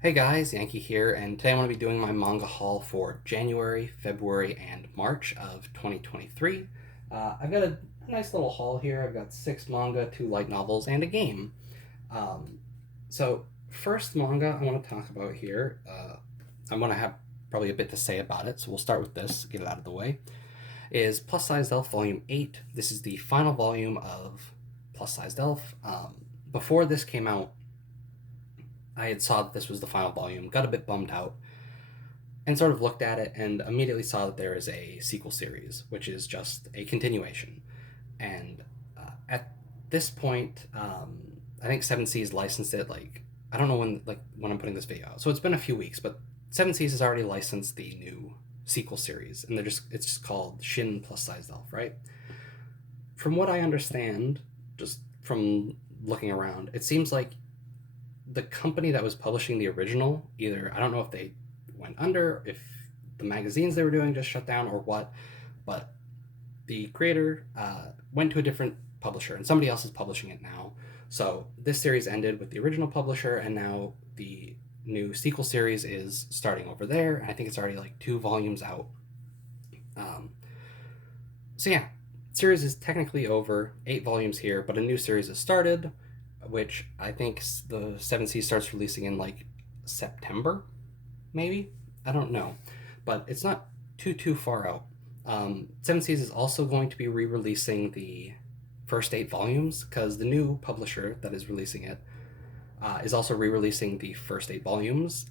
Hey guys, Yankee here, and today I'm going to be doing my manga haul for January, February, and March of 2023. I've got a nice little haul here. I've got 6 manga, 2 light novels, and a game. Um, first manga I want to talk about here, I'm going to have probably a bit to say about it, so we'll start with this, get it out of the way, is Plus Sized Elf Volume 8. This is the final volume of Plus Sized Elf. Before this came out, I had saw that this was the final volume, got a bit bummed out, and sort of looked at it and immediately saw that there is a sequel series, which is just a continuation. And at this point, I think Seven Seas licensed it. Like I don't know when I'm putting this video out, so it's been a few weeks, but Seven Seas has already licensed the new sequel series, and it's just called Shin Plus Size Elf, right? From what I understand, just from looking around, it seems like the company that was publishing the original, either I don't know if they went under, if the magazines they were doing just shut down or what, but the creator went to a different publisher and somebody else is publishing it now. So this series ended with the original publisher, and now the new sequel series is starting over there. And I think it's already like 2 volumes out. Um, so yeah, series is technically over, 8 volumes here, but a new series has started, which I think the Seven Seas starts releasing in like September, maybe. I don't know, but it's not too far out. Seven Seas is also going to be re-releasing the first 8 volumes because the new publisher that is releasing it is also re-releasing the first 8 volumes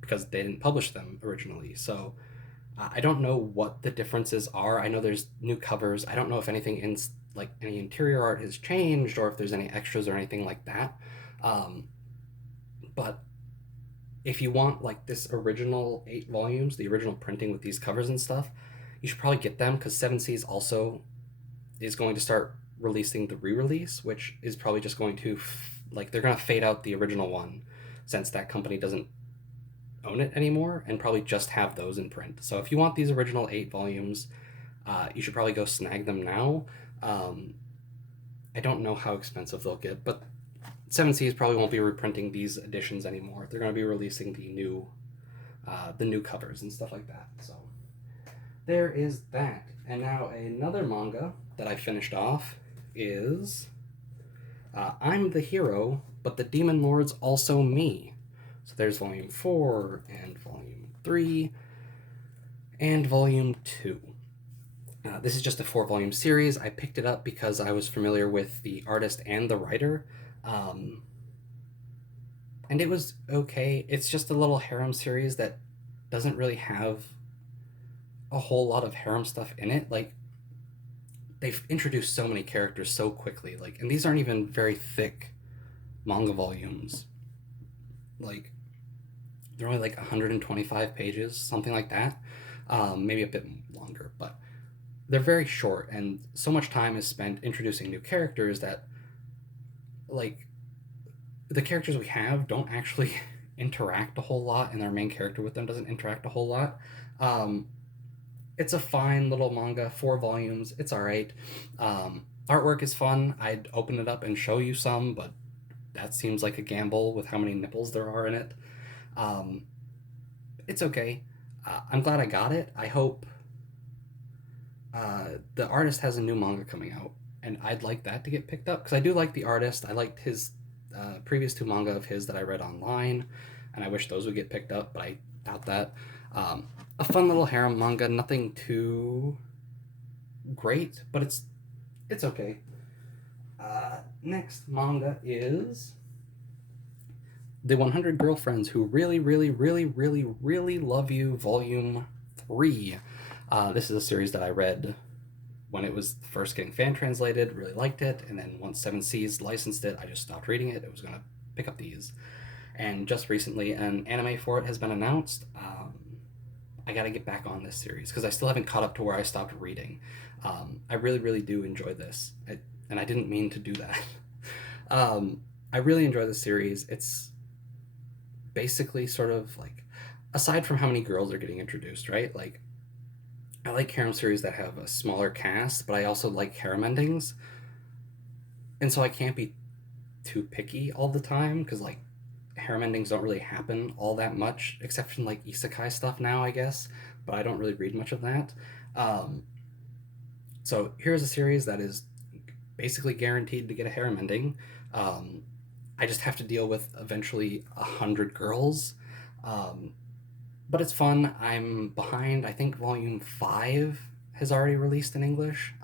because they didn't publish them originally. So I don't know what the differences are. I know there's new covers. I don't know if anything in like any interior art has changed or if there's any extras or anything like that. Um, but if you want like this original 8 volumes, the original printing with these covers and stuff, you should probably get them because Seven Seas also is going to start releasing the re-release, which is probably just going to like they're going to fade out the original one since that company doesn't own it anymore and probably just have those in print. So if you want these original 8 volumes, you should probably go snag them now. Um, I don't know how expensive they'll get, but Seven Seas probably won't be reprinting these editions anymore. They're going to be releasing the new covers and stuff like that. So there is that. And now another manga that I finished off is I'm the Hero, but the Demon Lord's also me. So there's volume 4 and volume 3 and volume 2. This is just a 4 volume series. I picked it up because I was familiar with the artist and the writer. Um, and it was okay. It's just a little harem series that doesn't really have a whole lot of harem stuff in it. Like, they've introduced so many characters so quickly. Like, and these aren't even very thick manga volumes. Like, they're only like 125 pages, something like that. Maybe a bit longer, but they're very short, and so much time is spent introducing new characters that, like, the characters we have don't actually interact a whole lot, and our main character with them doesn't interact a whole lot. Um, it's a fine little manga, 4 volumes. It's all right. Artwork is fun. I'd open it up and show you some, but that seems like a gamble with how many nipples there are in it. Um, it's okay. I'm glad I got it. I hope the artist has a new manga coming out, and I'd like that to get picked up because I do like the artist. I liked his previous 2 manga of his that I read online, and I wish those would get picked up, but I doubt that. Um, a fun little harem manga, nothing too great, but it's okay. Next manga is The 100 Girlfriends Who Really, Really, Really, Really, Really Love You, Volume 3. This is a series that I read when it was first getting fan translated, really liked it, and then once Seven Seas licensed it, I just stopped reading it. It was going to pick up these. And just recently, an anime for it has been announced. I got to get back on this series because I still haven't caught up to where I stopped reading. I really, really do enjoy this, and I didn't mean to do that. I really enjoy this series. It's basically sort of like, aside from how many girls are getting introduced, right? Like, I like harem series that have a smaller cast, but I also like harem endings, and so I can't be too picky all the time because, like, harem endings don't really happen all that much, except in like isekai stuff now, I guess. But I don't really read much of that. Um, so here's a series that is basically guaranteed to get a harem ending. Um, I just have to deal with eventually 100 girls. Um, but it's fun. I'm behind. I think volume 5 has already released in English.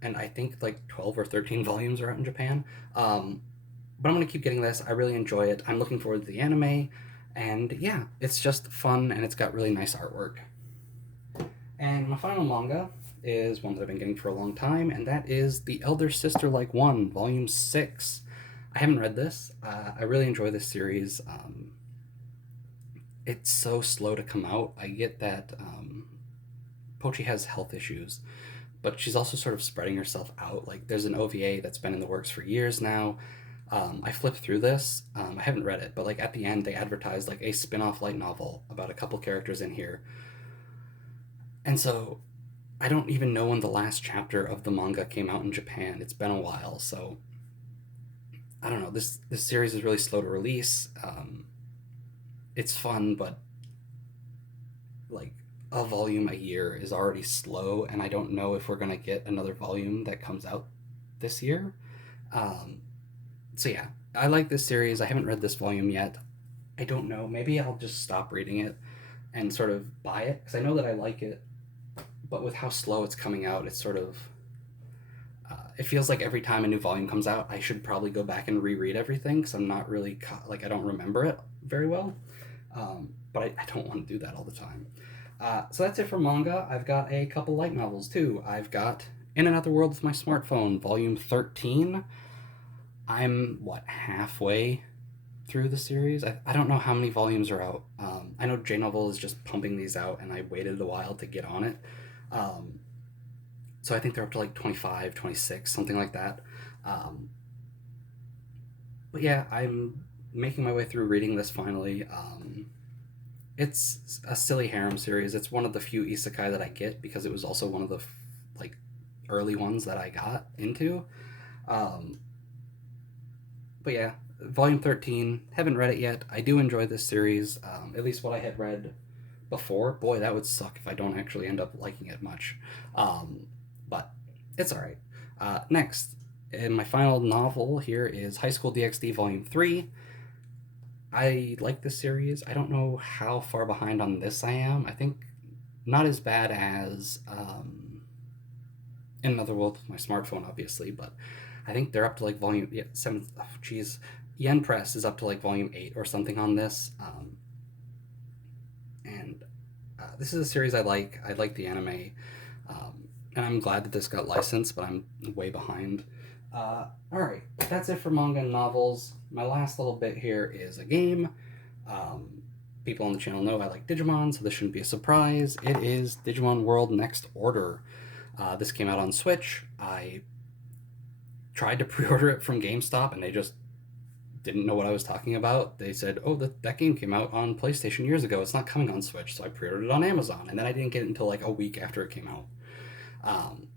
And I think like 12 or 13 volumes are out in Japan. Um, but I'm going to keep getting this. I really enjoy it. I'm looking forward to the anime. And yeah, it's just fun and it's got really nice artwork. And my final manga is one that I've been getting for a long time, and that is The Elder Sister Like One, Volume 6. I haven't read this. I really enjoy this series. It's so slow to come out. I get that Pochi has health issues, but she's also sort of spreading herself out. Like, there's an OVA that's been in the works for years now. I flipped through this. I haven't read it, but like at the end, they advertised like a spin-off light novel about a couple characters in here. And so I don't even know when the last chapter of the manga came out in Japan. It's been a while, so I don't know. This series is really slow to release. It's fun, but like a volume a year is already slow, and I don't know if we're gonna get another volume that comes out this year. Um, so yeah, I like this series. I haven't read this volume yet. I don't know. Maybe I'll just stop reading it and sort of buy it because I know that I like it, but with how slow it's coming out, it's sort of it feels like every time a new volume comes out, I should probably go back and reread everything because I'm not really like I don't remember it very well. But I don't want to do that all the time. So that's it for manga. I've got a couple light novels too. I've got In Another World with My Smartphone, Volume 13. I'm what, halfway through the series? I don't know how many volumes are out. I know J Novel is just pumping these out, and I waited a while to get on it. Um, so I think they're up to like 25, 26, something like that. Um, but yeah, I'm making my way through reading this finally. It's a silly harem series. It's one of the few isekai that I get because it was also one of the like early ones that I got into. Um, but yeah, volume 13. Haven't read it yet. I do enjoy this series. At least what I had read before. Boy, that would suck if I don't actually end up liking it much. Um, but it's all right. Next, and my final novel here is High School DxD Volume 3. I like this series. I don't know how far behind on this I am. I think not as bad as in Another World with My Smartphone, obviously, but I think they're up to like volume 7. Oh, geez. Yen Press is up to like volume 8 or something on this. And this is a series I like. I like the anime. And I'm glad that this got licensed, but I'm way behind. All right, that's it for manga and novels. My last little bit here is a game. Um, People on the channel know I like Digimon, so this shouldn't be a surprise. It is Digimon World Next Order. This came out on Switch. I tried to pre-order it from GameStop, and they just didn't know what I was talking about. They said, "Oh, that game came out on PlayStation years ago. It's not coming on Switch." So I pre-ordered it on Amazon, and then I didn't get it until like a week after it came out. Um,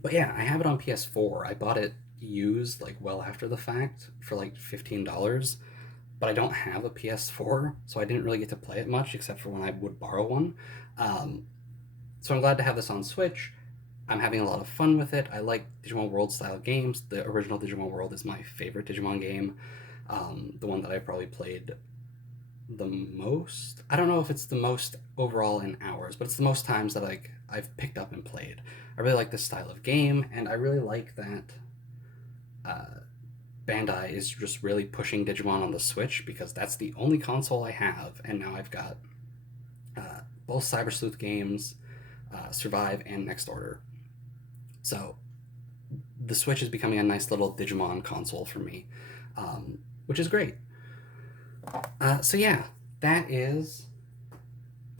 but yeah, I have it on PS4. I bought it used like well after the fact for like $15, but I don't have a PS4, so I didn't really get to play it much except for when I would borrow one. Um, so I'm glad to have this on Switch. I'm having a lot of fun with it. I like Digimon World style games. The original Digimon World is my favorite Digimon game. The one that I probably played the most. I don't know if it's the most overall in hours, but it's the most times that like I've picked up and played. I really like this style of game, and I really like that uh, Bandai is just really pushing Digimon on the Switch because that's the only console I have, and now I've got both Cyber Sleuth games, Survive and Next Order. So the Switch is becoming a nice little Digimon console for me, which is great. So yeah, that is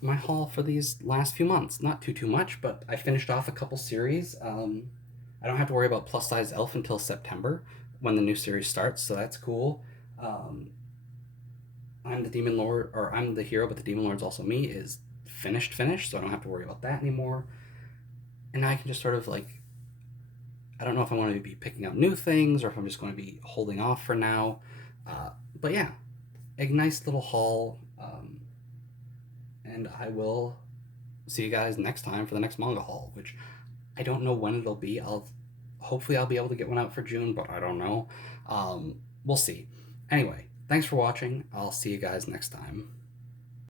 my haul for these last few months. Not too much, but I finished off a couple series. I don't have to worry about Plus Size Elf until September when the new series starts, so that's cool. Um, I'm the Demon Lord, or I'm the hero, but the Demon Lord's also me is finished, so I don't have to worry about that anymore. And now I can just sort of like I don't know if I'm going to be picking up new things or if I'm just going to be holding off for now. But yeah, a nice little haul. And I will see you guys next time for the next manga haul, which I don't know when it'll be. Hopefully I'll be able to get one out for June, but I don't know. We'll see. Anyway, thanks for watching. I'll see you guys next time.